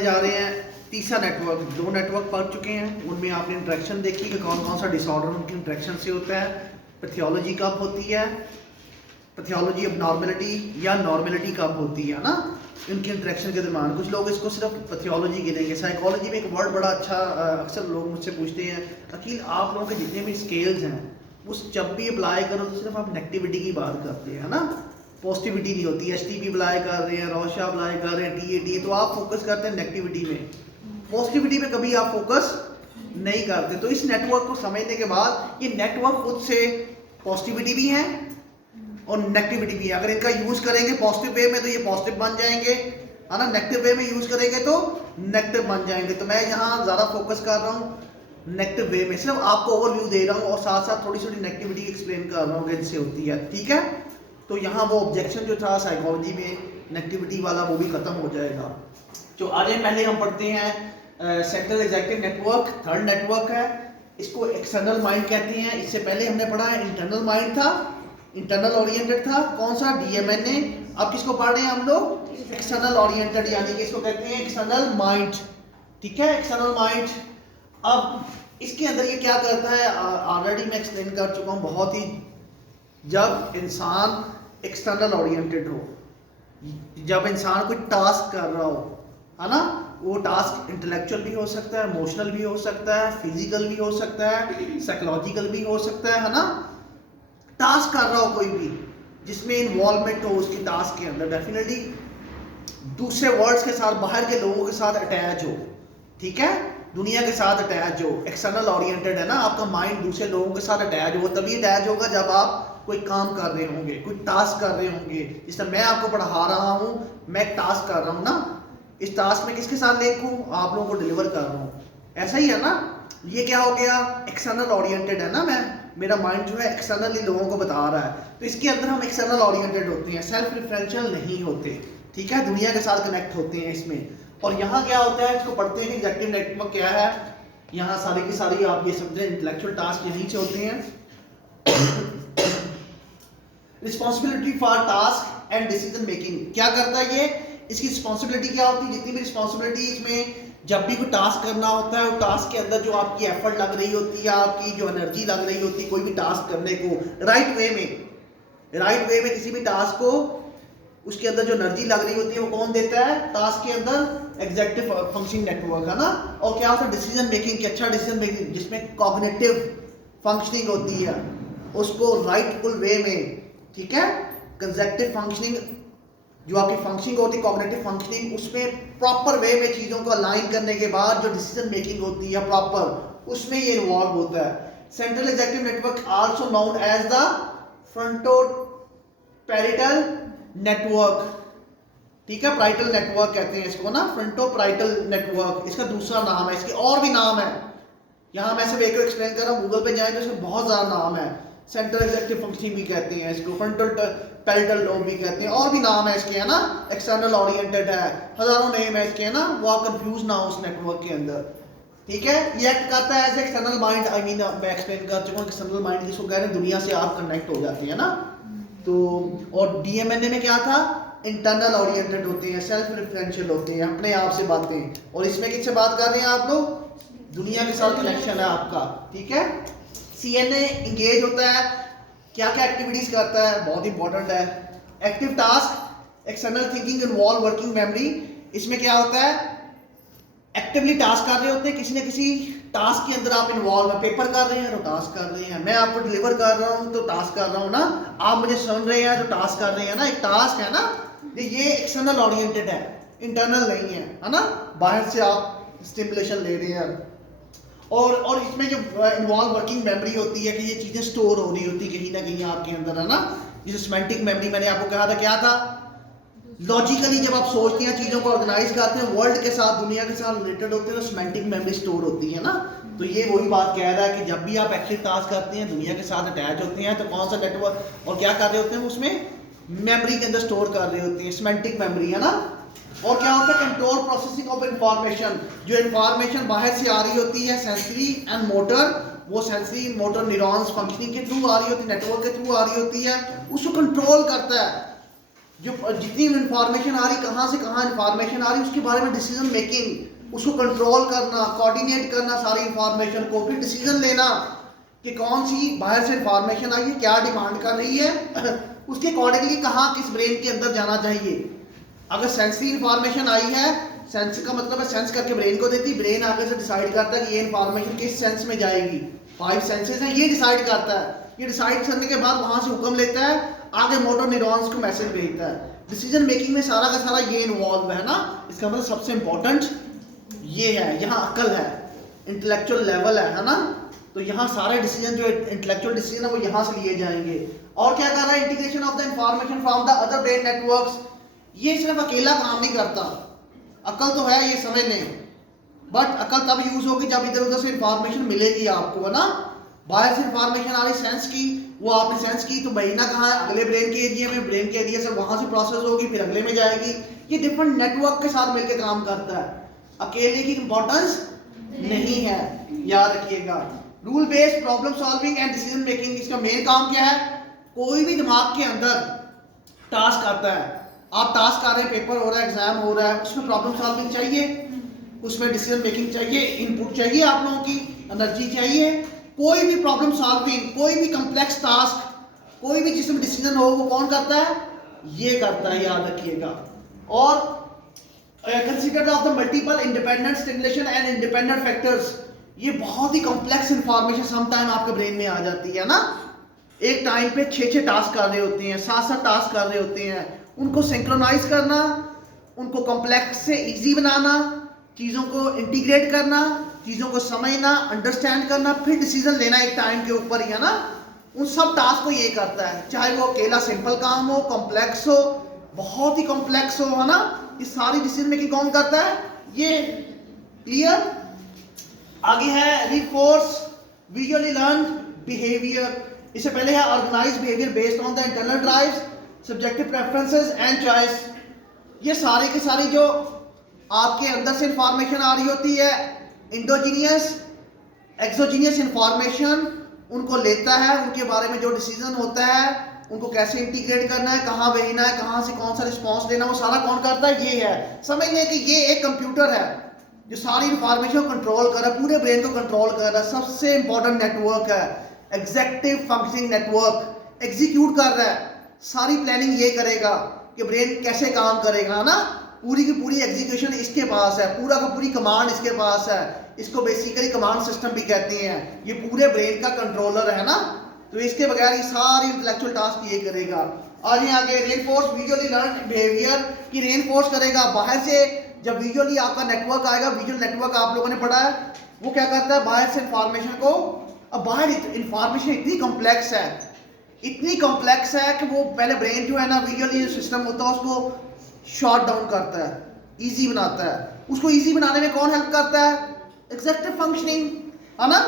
जा रहे हैं तीसरा नेटवर्क। दो नेटवर्क पढ़ चुके हैं, उनमें आपने इंट्रैक्शन देखी कि कौन कौन सा डिसऑर्डर उनकी इंट्रैक्शन से होता है, पैथोलॉजी कब होती है, पैथोलॉजी अब नॉर्मेलिटी या नॉर्मेलिटी कब होती है ना, इनकी इंट्रैक्शन के दरमियान। कुछ लोग इसको सिर्फ पैथोलॉजी गिनेंगे। साइकोलॉजी में एक वर्ड बड़ा अच्छा अक्सर लोग मुझसे पूछते हैं, अकील आप लोगों के जितने भी स्केल्स हैं उस जब भी अप्लाई करो तो सिर्फ आप नेगेटिविटी की बात करते हैं ना, पॉजिटिविटी नहीं होती। एसटीपी अप्लाई कर रहे हैं, रोशा अप्लाई कर रहे हैं, टीएटी, तो आप फोकस करते हैं नेगेटिविटी में, पॉजिटिविटी पे कभी आप फोकस नहीं करते। तो इस नेटवर्क को समझने के बाद ये नेटवर्क खुद से पॉजिटिविटी भी है और नेगेटिविटी भी है। अगर इनका यूज करेंगे पॉजिटिव वे में तो ये पॉजिटिव बन जाएंगे, है ना, नेगेटिव वे में यूज करेंगे तो नेगेटिव बन जाएंगे। तो मैं यहाँ ज़्यादा फोकस कर रहा हूँ नेगेटिव वे में, सिर्फ आपको ओवरव्यू दे रहा हूँ और साथ साथ थोड़ी थोड़ी नेगेटिविटी एक्सप्लेन कर रहा हूँ कि इनसे होती है, ठीक है। तो यहाँ वो ऑब्जेक्शन जो था साइकोलॉजी में नेगेटिविटी वाला वो भी खत्म हो जाएगा। जो आज पहले हम पढ़ते हैं central executive network, third network है, इसको एक्सटर्नल माइंड कहते हैं। इससे पहले हमने पढ़ा है इंटरनल माइंड था, इंटरनल ओरिएंटेड था, कौन सा, डीएमएनए। अब किसको पढ़ रहे हैं हम लोग, एक्सटर्नल ओरिएंटेड, यानी कि इसको कहते हैं एक्सटर्नल माइंड, ठीक है, एक्सटर्नल माइंड। अब इसके अंदर ये क्या करता है ऑलरेडी मैं एक्सप्लेन कर चुका हूँ बहुत ही। जब इंसान एक्सटर्नल ओरिएंटेड हो, जब इंसान कोई टास्क कर रहा हो, है ना, वो टास्क इंटेलेक्चुअल भी हो सकता है, इमोशनल भी हो सकता है, फिजिकल भी हो सकता है, साइकोलॉजिकल भी हो सकता है ना, टास्क कर रहा हो कोई भी जिसमें इन्वॉल्वमेंट हो उसके टास्क के अंदर, डेफिनेटली दूसरे वर्ड्स के साथ, बाहर के लोगों के साथ अटैच हो, ठीक है, दुनिया के साथ अटैच हो, एक्सटर्नल ओरिएंटेड है ना, आपका माइंड दूसरे लोगों के साथ अटैच हो। तभी अटैच होगा जब आप कोई काम कर रहे होंगे, कोई टास्क कर रहे होंगे। जिस तरह मैं आपको पढ़ा रहा हूँ, मैं एक टास्क कर रहा हूँ ना, इस टास्क में किसके साथ लिंक हूँ, आप लोगों को डिलीवर कर रहा हूँ, ऐसा ही है ना। ये क्या हो गया, एक्सटर्नल ओरिएंटेड है ना, मेरा माइंड जो है एक्सटर्नली लोगों को बता रहा है। तो इसके अंदर हम एक्सटर्नल ओरिएंटेड होते हैं, सेल्फ रिफरेंशियल नहीं होते, ठीक है, दुनिया के साथ कनेक्ट होते हैं इसमें। और यहाँ क्या होता है, इसको पढ़ते हैं एग्जीक्यूटिव नेटवर्क क्या है। यहाँ सारी की सारी आप ये समझे इंटेलेक्चुअल टास्क यहीं से होते हैं। Responsibility for task and decision making, क्या करता है ये, इसकी रिस्पॉन्सिबिलिटी क्या होती है, जितनी भी रिस्पॉन्सिबिलिटी इसमें, जब भी कोई टास्क करना होता है, वो टास्क के अंदर जो आपकी एफर्ट लग रही होती है, आपकी जो एनर्जी लग रही होती है कोई भी टास्क करने को राइट वे में किसी भी टास्क को, उसके अंदर जो एनर्जी लग रही होती है वो कौन देता है, टास्क के अंदर एग्जीक्यूटिव फंक्शनिंग नेटवर्क, है ना। और क्या होता है, डिसीजन मेकिंग की, अच्छा डिसीजन मेकिंग जिसमें कॉग्निटिव फंक्शनिंग होती है उसको राइटफुल वे में, ठीक है, कंसेप्टिव फंक्शनिंग जो आपकी फंक्शनिंग होती है, कॉग्निटिव फंक्शनिंग, उसमें प्रॉपर वे में चीज़ों को अलाइन करने के बाद जो डिसीजन मेकिंग होती है प्रॉपर, उसमें ये इन्वॉल्व होता है। Central executive network also known as the frontoparietal network, ठीक है, पैरिटल नेटवर्क कहते हैं इसको ना, फ्रंटोपैरिटल नेटवर्क इसका दूसरा नाम है, इसके और भी नाम है। यहाँ मैं सिर्फ एक को एक्सप्लेन कर रहा हूँ, गूगल पे जाएं तो इसका बहुत ज़्यादा नाम है। सेंट्रल एग्जीक्यूटिव फंक्शनिंग भी कहते हैं इसको, फ्रंटल पैरिटल लोब भी कहते हैं, और भी नाम है इसके, है ना, एक्सटर्नल ओरिएंटेड है, हजारों नेम है इसके, है ना, वो आप कंफ्यूज ना हो उस नेटवर्क के अंदर, ठीक है। ये एक्ट करता है as external mind, I mean मैं एक्सप्लेन कर चुका हूँ एक्सटर्नल माइंड किसको कह रहे हैं, दुनिया से आप कनेक्ट हो जाते हैं ना। तो और डीएमएनए में क्या था, इंटरनल ओरिएंटेड होते हैं, सेल्फ रिफरेंशियल होते हैं, अपने आप से बातें। और इसमें किससे बात कर रहे हैं आप लोग, दुनिया के साथ कनेक्शन है आपका, ठीक है। सीएनए इंगेज होता है, क्या क्या एक्टिविटीज करता है, बहुत इंपॉर्टेंट है। Active task, external thinking involve working memory, इसमें क्या होता है, एक्टिवली टास्क कर रहे होते हैं, किसी न किसी टास्क के अंदर आप इन्वॉल्व है, पेपर कर रहे हैं तो टास्क कर रहे हैं, मैं आपको डिलीवर कर रहा हूं तो टास्क कर रहा हूं ना, आप मुझे सुन रहे हैं तो टास्क कर रहे हैं ना, एक टास्क है ना। ये एक्सटर्नल ओरिएंटेड है, इंटरनल नहीं है ना, बाहर से आप स्टिमुलेशन ले रहे हैं। और इसमें जो इन्वॉल्व वर्किंग मेमोरी होती है कि ये चीजें स्टोर हो रही होती है कहीं ना कहीं आपके अंदर, है ना। जैसे सिमेंटिक मेमोरी मैंने आपको कहा था, क्या था, लॉजिकली जब आप सोचते हैं, चीज़ों को ऑर्गेनाइज करते हैं, वर्ल्ड के साथ, दुनिया के साथ रिलेटेड होते हैं, तो सिमेंटिक मेमोरी स्टोर होती है ना। तो ये वही बात कह रहा है कि जब भी आप एक्टिव टास्क करते हैं, दुनिया के साथ अटैच होते हैं, तो कौन सा नेटवर्क और क्या कर रहे होते हैं, उसमें मेमोरी के अंदर स्टोर कर रहे होते हैं, सिमेंटिक मेमोरी, है ना। और क्या होता है, कंट्रोल प्रोसेसिंग ऑफ इंफॉर्मेशन, जो इंफॉर्मेशन बाहर से आ रही होती है, सेंसरी एंड मोटर, वो सेंसरी मोटर न्यूरॉन्स फंक्शनिंग के थ्रू आ रही होती है, नेटवर्क के थ्रू आ रही होती है, उसको कंट्रोल करता है, जो जितनी इंफॉर्मेशन आ रही, कहाँ से कहाँ इंफॉर्मेशन आ रही, उसके बारे में डिसीजन मेकिंग, उसको कंट्रोल करना, कोऑर्डिनेट करना सारी इंफॉर्मेशन को, फिर डिसीजन लेना कि कौन सी बाहर से इंफॉर्मेशन आई है, क्या डिमांड कर रही है उसके अकॉर्डिंगली कहाँ किस ब्रेन के अंदर जाना चाहिए। अगर सेंसरी इंफॉर्मेशन आई है, सेंस का मतलब है सेंस करके ब्रेन को देती, ब्रेन आगे से डिसाइड करता है कि ये इंफॉर्मेशन किस सेंस में जाएगी। 5 सेंसेस हैं, ये डिसाइड करता है। ये डिसाइड करने के बाद वहां से हुक्म लेता है, आगे मोटर न्यूरॉन्स को मैसेज भेजता है। डिसीजन मेकिंग में सारा का सारा ये इन्वॉल्व है ना। इसका मतलब सबसे इंपॉर्टेंट ये है, यहाँ अकल है, इंटेलेक्चुअल लेवल है ना। तो यहाँ सारे डिसीजन जो इंटेलेक्चुअल डिसीजन है वो यहाँ से लिए जाएंगे। और क्या कर रहा है, integration of the information from the other brain networks. ये सिर्फ अकेला काम नहीं करता, अकल तो है ये समझ लें, बट अकल तब यूज होगी जब इधर उधर से इंफॉर्मेशन मिलेगी आपको, है ना। बाहर से इंफॉर्मेशन आ रही सेंस की, वो आपने सेंस की तो महीना कहाँ है, अगले ब्रेन के एरिया में, ब्रेन के एरिया से वहां से प्रोसेस होगी, फिर अगले में जाएगी। ये डिफरेंट नेटवर्क के साथ मिलकर काम करता है, अकेले की इंपॉर्टेंस नहीं है, याद रखिएगा। Rule based problem solving and decision making, इसका मेन काम क्या है, कोई भी दिमाग के अंदर टास्क आता है, आप टास्क कर रहे हैं, पेपर हो रहा है, एग्जाम हो रहा है, उसमें प्रॉब्लम सॉल्विंग चाहिए, उसमें डिसीजन मेकिंग चाहिए, इनपुट चाहिए, आप लोगों की एनर्जी चाहिए। कोई भी प्रॉब्लम सॉल्विंग, कोई भी कॉम्प्लेक्स टास्क, कोई भी जिसमें डिसीजन हो, वो कौन करता है, ये करता है, याद रखिएगा। और consider of the multiple independent stimulation and independent factors, ये बहुत ही कॉम्प्लेक्स इंफॉर्मेशन समटाइम आपके ब्रेन में आ जाती है ना। एक टाइम पे 6 टास्क कर रहे होते हैं, 7 टास्क कर रहे होते हैं, उनको सिंक्रोनाइज करना, उनको कॉम्प्लेक्स से इजी बनाना, चीज़ों को इंटीग्रेट करना, चीज़ों को समझना, अंडरस्टैंड करना, फिर डिसीजन लेना एक टाइम के ऊपर ही, है ना। उन सब टास्क को ये करता है, चाहे वो अकेला सिंपल काम हो, कॉम्प्लेक्स हो, बहुत ही कॉम्प्लेक्स हो, है ना। ये सारी डिसीजन मेकिंग कौन करता है, ये। क्लियर। आगे है रिफोर्स विजुअली लर्न बिहेवियर। इससे पहले है organise behaviour based on the internal drives, subjective preferences and choice. ये सारे के सारे जो आपके अंदर से इंफॉर्मेशन आ रही होती है, इंडोजीनियस एक्सोजीनियस इंफॉर्मेशन, उनको लेता है, उनके बारे में जो डिसीजन होता है, उनको कैसे इंटीग्रेट करना है, कहाँ भेजना है, कहाँ से कौन सा रिस्पॉन्स देना, वो सारा कौन करता है, ये है। समझ लें कि ये एक कंप्यूटर है जो सारी इंफॉर्मेशन को कंट्रोल कर रहा है, पूरे ब्रेन को कंट्रोल कर रहा है। सबसे इंपॉर्टेंट नेटवर्क है, एग्जीक्यूटिव फंक्शनिंग नेटवर्क, एग्जीक्यूट कर रहा है, सारी प्लानिंग ये करेगा कि ब्रेन कैसे काम करेगा ना। पूरी की पूरी एग्जीक्यूशन इसके पास है, पूरा का पूरी कमांड इसके पास है। इसको बेसिकली कमांड सिस्टम भी कहते हैं। ये पूरे ब्रेन का कंट्रोलर है ना। तो इसके बगैर ये सारी इंटेलेक्चुअल टास्क ये करेगा। और ये आगे रेनफोर्स विजुअली लर्न बिहेवियर की रेनफोर्स करेगा। बाहर से जब विजुअली आपका नेटवर्क आएगा, विजुअल नेटवर्क आप लोगों ने पढ़ा है, वो क्या करता है, बाहर से इंफॉर्मेशन को, अब बाहर इंफॉर्मेशन इतनी कॉम्प्लेक्स है, इतनी कॉम्प्लेक्स है कि वो पहले ब्रेन जो है ना, विजुअली सिस्टम होता है, उसको शॉट डाउन करता है, इजी बनाता है। उसको इजी बनाने में कौन हेल्प करता है, एग्जीक्यूटिव फंक्शनिंग, है ना।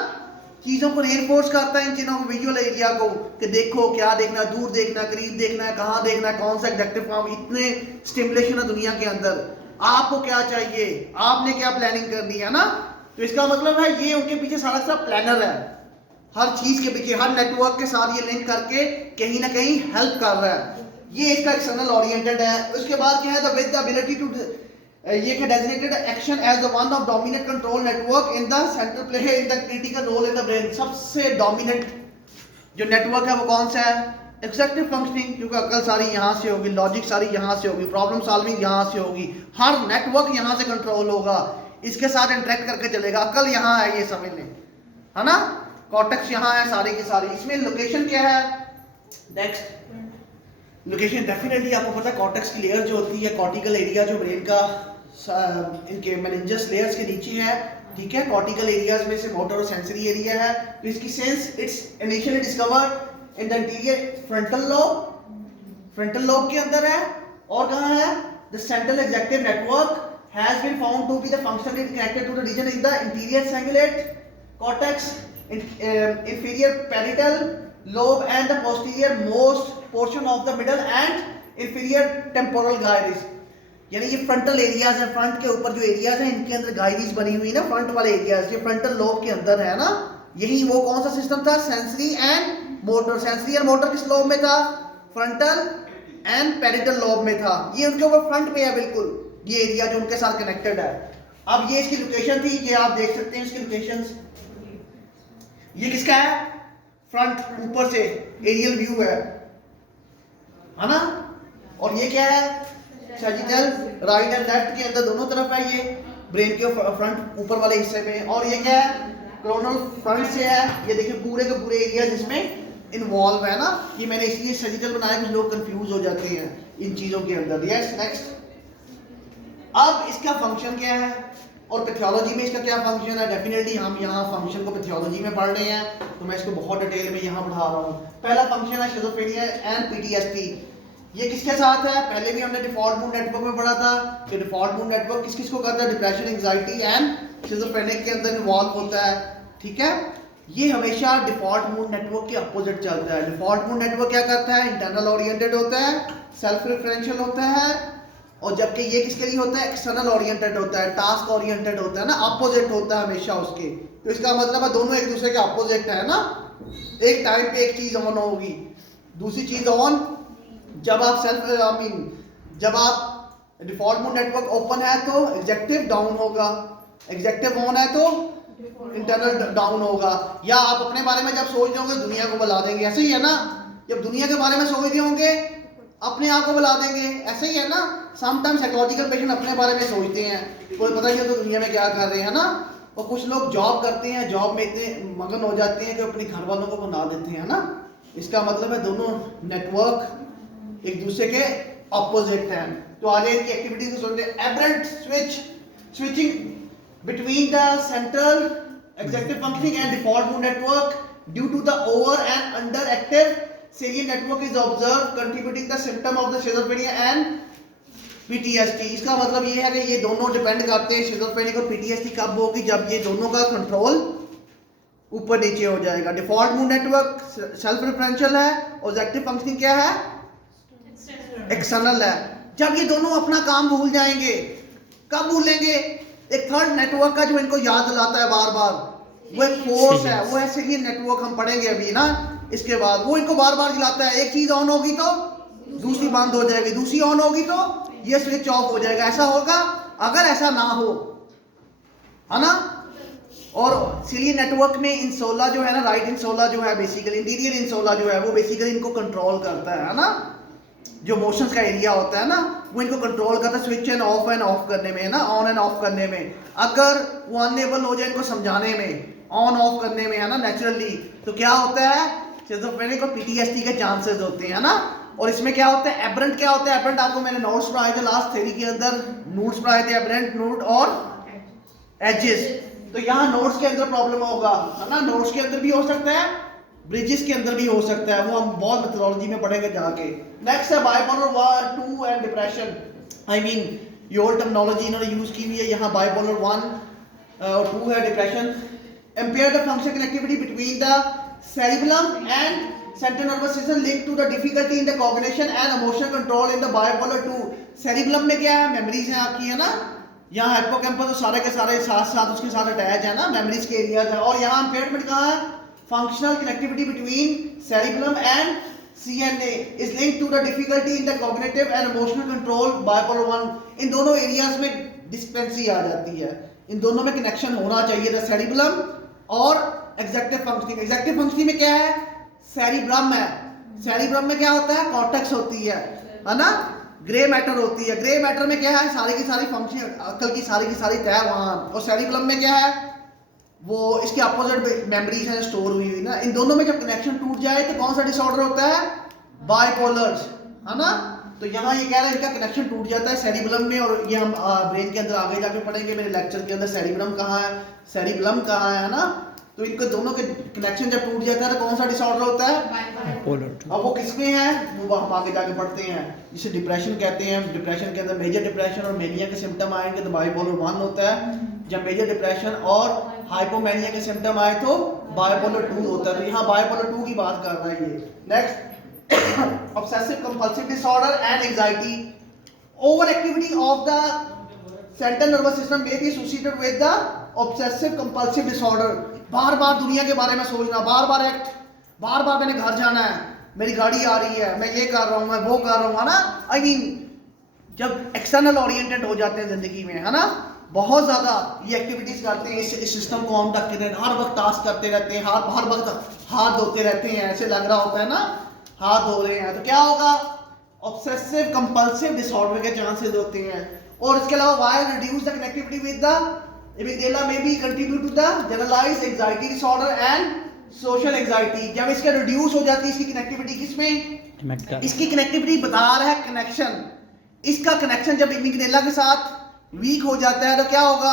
चीज़ों को रेनफोर्स करता है, इन चीज़ों को, विजुअल एरिया को, कि देखो क्या देखना, दूर देखना, करीब देखना है, कहाँ देखना है, कौन सा एग्जीक्यूटिव फंक्शन। इतने स्टिमुलेशन है दुनिया के अंदर, आपको क्या चाहिए, आपने क्या प्लानिंग करनी है ना। तो इसका मतलब है ये उनके पीछे सारा सा प्लानर है, हर चीज के पीछे, हर नेटवर्क के साथ ये लिंक करके कहीं ना कहीं हेल्प कर रहा है। ये इसका एक्सटर्नल ओरिएंटेड है। उसके बाद क्या है, the with the ability to, ये क्या designated action as the one of dominant control network in the central play in the critical role in the brain. सबसे डोमिनेंट जो नेटवर्क है वो कौन सा है, एग्जीक्यूटिव फंक्शनिंग, क्योंकि अकल सारी यहाँ से होगी, लॉजिक सारी यहाँ से होगी, प्रॉब्लम सॉल्विंग यहाँ से होगी, हर नेटवर्क यहाँ से कंट्रोल होगा, इसके साथ इंटरेक्ट करके चलेगा। अकल यहाँ है, ये समझ लें, है ना। कॉर्टेक्स यहाँ है, सारी की सारी। इसमें लोकेशन क्या है, नेक्स्ट लोकेशन डेफिनेटली आपको पता है, कॉर्टेक्स की लेयर जो होती है, कॉर्टिकल एरिया जो ब्रेन का इनके मेनिंजस लेयर्स के नीचे है, ठीक है। कॉर्टिकल एरियाज में से मोटर और सेंसरी एरिया है। तो इसकी sense it's initially discovered in the interior frontal lobe, frontal lobe के अंदर है। और कहाँ है, the central executive network has been found to be the functionally connected to the region in the interior cingulate cortex, inferior parietal lobe and the posterior most portion of the middle and inferior temporal gyrus। यानी ये frontal areas है, front के ऊपर जो areas हैं इनके अंदर गायरीज बनी हुई है ना, फ्रंट वाले एरियाज, ये फ्रंटल लोब के अंदर है ना। यही वो कौन सा सिस्टम था, sensory and motor. Sensory and motor किस लोब में था, फ्रंटल एंड पैरिटल लोब में था। ये उनके ऊपर फ्रंट पे है बिल्कुल, ये एरिया जो उनके साथ कनेक्टेड है। अब ये इसकी लोकेशन थी, ये आप देख सकते हैं इसकी लोकेशंस। ये किसका है? फ्रंट, ऊपर से एरियल व्यू है ना। और ये क्या है? सैजिटल, राइट एंड लेफ्ट के अंदर दोनों तरफ है ये, ब्रेन के फ्रंट ऊपर वाले हिस्से में। और ये क्या है? कोरोनल फ्रंट से है। ये देखिए पूरे के पूरे एरिया जिसमें इन्वॉल्व है ना। ये मैंने इसलिए सैजिटल बनाया, कुछ लोग कंफ्यूज हो जाते हैं इन चीजों के अंदर। Yes, next. अब इसका फंक्शन क्या है और पैथोलॉजी में इसका क्या फंक्शन है? डेफिनेटली हम यहाँ फंक्शन को पैथोलॉजी में पढ़ रहे हैं, तो मैं इसको बहुत डिटेल में यहाँ पढ़ा रहा हूँ। पहला फंक्शन है शिज़ोफ्रेनिया एंड पीटीएसडी। ये किसके साथ है? पहले भी हमने डिफॉल्ट मूड नेटवर्क में पढ़ा था कि डिफॉल्ट मूड नेटवर्क किस किस को करता है? डिप्रेशन, एंजाइटी एंड शिज़ोफ्रेनिक के अंदर इन्वॉल्व होता है। ठीक है, ये हमेशा डिफॉल्ट मूड नेटवर्क के अपोजिट चलता है। डिफॉल्ट मूड नेटवर्क क्या करता है? इंटरनल ओरिएंटेड होता है, सेल्फ रेफरेंशियल होता है। और जबकि ये किसके लिए होता है? एक्सटर्नल ओरिएंटेड होता है, टास्क ओरिएंटेड होता है ना, अपोजिट होता है हमेशा उसके। तो इसका मतलब है दोनों एक दूसरे के अपोजिट है ना। एक टाइम पे एक चीज ऑन होगी, दूसरी चीज ऑन जब आप जब आप डिफॉल्ट मोड नेटवर्क ओपन है तो एग्जेक्टिव डाउन होगा, एग्जेक्टिव ऑन है तो इंटरनल डाउन होगा। या आप अपने बारे में जब सोच रहे होंगे दुनिया को बुला देंगे, ऐसे ही है ना। जब दुनिया के बारे में सोच रहे होंगे अपने आप को बुला देंगे, ऐसे ही है ना। समटाइम साइकोलॉजिकल पेशेंट अपने बारे में सोचते हैं, कोई पता नहीं तो दुनिया में क्या कर रहे हैं ना। और कुछ लोग जॉब करते हैं, जॉब में इतने मगन हो जाते हैं कि अपने घर वालों को बना देते हैं ना। इसका मतलब है दोनों नेटवर्क एक दूसरे के ऑपोजिट हैं। तो आगे इनकी एक्टिविटीज को समझते हैं। Aberrant switching between the central executive functioning and default mood network due to the over and under active salient network is observed contributing the symptom of the schizophrenia and PTSD। इसका मतलब ये है कि ये दोनों डिपेंड करते हैं, schizophrenia और PTSD कब होगी? जब ये दोनों का कंट्रोल ऊपर नीचे हो जाएगा। Default mood network self referential है और ऑब्जेक्टिव फंक्शनिंग क्या है? एक्सटर्नल है। जब ये दोनों अपना काम भूल जाएंगे, कब भूलेंगे? एक थर्ड नेटवर्क का जो इनको याद दिलाता है बार बार, वो एक फोर्स है, वो है सिलियन नेटवर्क, हम पढ़ेंगे अभी ना इसके बाद। वो इनको बार बार दिलाता है, एक चीज ऑन होगी तो दूसरी बंद हो जाएगी, दूसरी ऑन होगी तो ये स्विच ऑफ हो जाएगा। ऐसा होगा अगर ऐसा ना हो, है ना। और सिलियन नेटवर्क में इंसोला जो है ना, राइट इंसोला जो है बेसिकली, इंटीरियर इंसोला जो है वो बेसिकली इनको कंट्रोल करता है ना। जो मोशंस का एरिया होता है ना, वो इनको कंट्रोल करता है स्विच एंड ऑफ करने में, ना ऑन एंड ऑफ करने में। अगर वो अनएबल हो जाए इनको समझाने में, ऑन ऑफ करने में, है ना, नेचुरली, तो क्या होता है? शिज़ोफ्रेनिक और पीटीएसडी के चांसेस होते हैं ना। और इसमें क्या होता है? एबरेंट क्या होता है? एबरेंट आपको मैंने नोट्स पढ़ाए थे लास्ट थ्योरी के अंदर, नोट्स पढ़ाए थे एबरेंट, नोट और एजेस। तो यहाँ नोट्स के अंदर प्रॉब्लम होगा, है ना। नोट्स के अंदर भी हो सकता है, ब्रिजेस के अंदर भी हो सकता है, वो हम बहुत मेथोडोलॉजी में पढ़ेंगे जाके। नेक्स्ट है bipolar 2 and depression. I mean your terminology इन्होंने यूज की हुई है यहाँ। बाइपोलर 1 और 2 है depression. Impair the function connectivity between the cerebellum and central nervous system linked to the difficulty in the cognition and emotional control in the bipolar 2। cerebellum में क्या है? मेमोरीज हैं आपकी, है ना। यहाँ हिप्पोकैम्पस तो सारे के सारे साथ साथ उसके साथ अटैच है ना, मेमोरीज के एरियाज है। और यहाँ इम्पेयरमेंट कहाँ है? Functional connectivity between cerebellum and CNA is linked to the difficulty in the cognitive and emotional control bipolar 1। इन दोनों एरियाज में डिस्पेंसी आ जाती है, इन दोनों में कनेक्शन होना चाहिए था, सेरिबेलम और एग्जेक्टिव फंक्शनिंग। एग्जेक्टिव फंक्शनिंग में क्या है? सेरिब्रम है। सेरिब्रम में क्या होता है? कॉर्टेक्स होती है ना, ग्रे मैटर होती है। ग्रे मैटर में क्या है? सारी की सारी फंक्शन, अक्ल की सारी तय वहां। और सेरिबेलम में क्या है? वो इसके अपोजिट मेमोरीज है स्टोर हुई हुई ना। इन दोनों में जब कनेक्शन टूट जाए तो कौन सा डिसऑर्डर होता है? बाइपोलर, है ना। तो यहाँ ये कह रहा है इनका कनेक्शन टूट जाता है सेरिबेलम में। और ये हम ब्रेन के अंदर आगे जाके पढ़ेंगे मेरे लेक्चर के अंदर, सेरिब्रम कहाँ है, सेरिबेलम कहाँ है ना। तो इनको दोनों के कनेक्शन जब टूट जाता है तो कौन सा डिसऑर्डर होता है? अब वो किसमें है वो हम आगे जाके पढ़ते हैं, जिसे डिप्रेशन कहते हैं। डिप्रेशन के अंदर मेजर डिप्रेशन और मेनिया के सिम्टम आएंगे तो बाइपोलर 1 होता है। जब मेजर डिप्रेशन और हाइपोमेनिया के सिम्टम आए तो बाइपोलर 2 होता है। तो यहाँ बाइपोलर 2 की बात कर रहा है ये। Next, obsessive compulsive disorder and anxiety। overactivity of the central nervous system may be associated with the obsessive compulsive disorder। बार बार दुनिया के बारे में सोचना, बार बार एक्ट, बार बार मैंने घर जाना है, मेरी गाड़ी आ रही है, मैं ये कर रहा हूँ, मैं वो कर रहा हूँ, है ना। आई मीन जब एक्सटर्नल ओरिएंटेड हो जाते हैं जिंदगी में, है ना, बहुत ज्यादा ये एक्टिविटीज करते हैं, इस सिस्टम को ऑन रखते रहते हैं, हर वक्त टास्क करते रहते हैं, हर वक्त हाथ धोते रहते हैं, ऐसे लग रहा होता है ना हाथ धो रहे हैं, तो क्या होगा, ऑब्सेसिव कंपल्सिव डिसऑर्डर के चांसेस होते हैं। और इसके अलावा why reduce the connectivity with the amygdala में भी contribute to the generalised anxiety disorder and social anxiety. जब इसके रिड्यूस हो जाती है इसकी कनेक्टिविटी, किसमें, इसकी कनेक्टिविटी बता रहा है कनेक्शन, इसका कनेक्शन जब एमिगडाला के साथ वीक हो जाता है तो क्या होगा,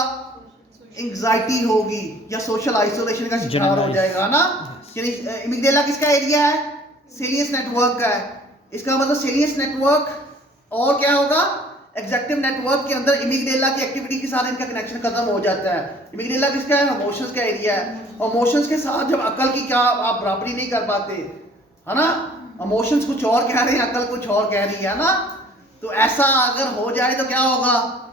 एंजाइटी होगी या सोशल आइसोलेशन का शिकार हो जाएगा ना। एमिगडाला किसका एरिया है, सेलियस नेटवर्क का है, इसका मतलब सेलियस नेटवर्क और क्या होगा, एग्जेक्टिव नेटवर्क के अंदर एमिगडाला की एक्टिविटी के साथ इनका कनेक्शन खत्म हो जाता है। एमिगडाला किसका है, इमोशंस का एरिया है, और इमोशंस के साथ जब अकल की क्या आप बराबरी नहीं कर पाते, है ना, इमोशंस कुछ और कह रहे हैं, अकल कुछ और कह रही है ना, तो ऐसा अगर हो जाए तो क्या होगा,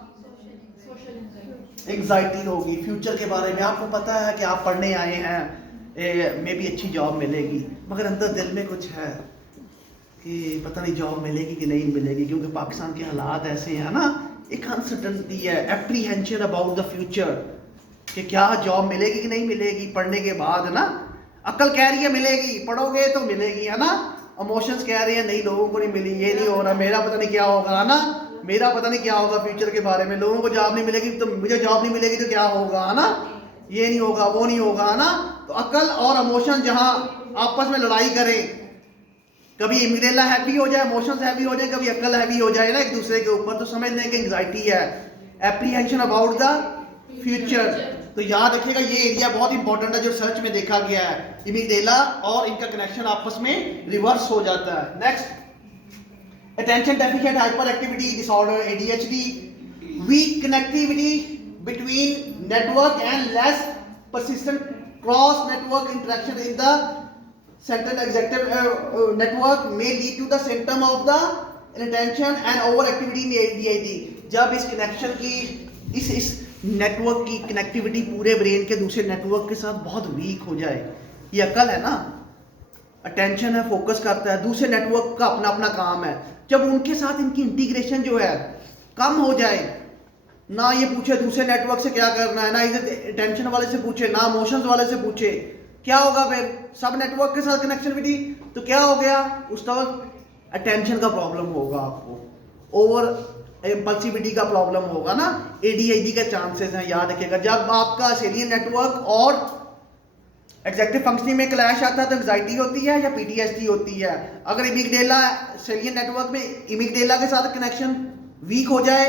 एंजाइटी होगी। फ्यूचर के बारे में आपको पता है कि आप पढ़ने आए हैं, मे भी अच्छी जॉब मिलेगी, मगर अंदर दिल में कुछ है कि पता नहीं जॉब मिलेगी कि नहीं मिलेगी, क्योंकि पाकिस्तान के हालात ऐसे हैं ना, एक अनसर्टेनिटी है, एप्रीहेंशन अबाउट द फ्यूचर कि क्या जॉब मिलेगी कि नहीं मिलेगी पढ़ने के बाद, है ना। अकल कह रही है मिलेगी, पढ़ोगे तो मिलेगी, है ना। इमोशंस कह रहे हैं नहीं, लोगों को नहीं मिली, ये नहीं हो रहा, मेरा पता नहीं क्या होगा, है ना, मेरा पता नहीं क्या होगा फ्यूचर के बारे में, लोगों को जॉब नहीं मिलेगी तो मुझे जॉब नहीं मिलेगी तो क्या होगा, है ना, ये नहीं होगा, वो नहीं होगा, है ना। तो अकल और इमोशन जहां आपस में लड़ाई करें, कभी एमिगडाला हैवी हो जाए, इमोशंस हैवी हो जाए, कभी अकल हैवी हो जाए ना एक दूसरे के ऊपर, तो समझ लें कि एंजाइटी है, एप्रीहेंशन अबाउट द फ्यूचर। तो याद रखिएगा ये एरिया बहुत इंपॉर्टेंट है जो रिसर्च में देखा गया है, एमिगडाला और इनका कनेक्शन आपस में रिवर्स हो जाता है। Next, attention deficit hyperactivity disorder ADHD, weak connectivity between network and less persistent cross network interaction in the central executive network may lead to the symptom of the inattention and overactivity in ADHD। जब इस connection की इस network की connectivity पूरे brain के दूसरे network के साथ बहुत वीक हो जाए, ये अकल है ना, अटेंशन है, फोकस करता है, दूसरे नेटवर्क का अपना अपना काम है, जब उनके साथ इनकी इंटीग्रेशन जो है कम हो जाए, ना ये पूछे दूसरे नेटवर्क से क्या करना है, ना इसे अटेंशन वाले से पूछे, ना इमोशंस वाले से पूछे, क्या होगा फिर, सब नेटवर्क के साथ कनेक्टिविटी, तो क्या हो गया, उस वक्त अटेंशन का प्रॉब्लम होगा, आपको ओवर इम्पल्सिविटी का प्रॉब्लम होगा ना, एडीएचडी के चांसेस हैं। याद रखिएगा जब आपका सेलियन नेटवर्क और एग्जेक्टिव फंक्शनिंग में क्लैश आता है तो एंजाइटी होती है या पीटीएसडी होती है। अगर एमिगडाला सेलियन नेटवर्क में एमिगडाला के साथ कनेक्शन वीक हो जाए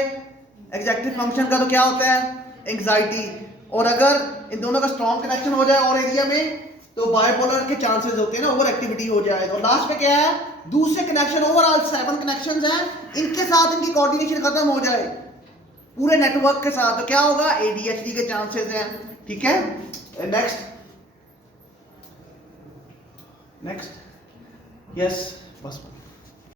एग्जेक्टिव फंक्शन का, तो क्या होता है, एंजाइटी। और अगर इन दोनों का स्ट्रॉन्ग कनेक्शन हो जाए और एरिया में, तो बाइपोलर के चांसेस होते हैं ना, ओवर एक्टिविटी हो जाए। और लास्ट में क्या है, दूसरे कनेक्शन, ओवरऑल 7 कनेक्शंस हैं, इनके साथ इनकी कोऑर्डिनेशन खत्म हो जाए पूरे नेटवर्क के साथ, तो क्या होगा, एडीएचडी के चांसेस हैं। ठीक है, नेक्स्ट यस बस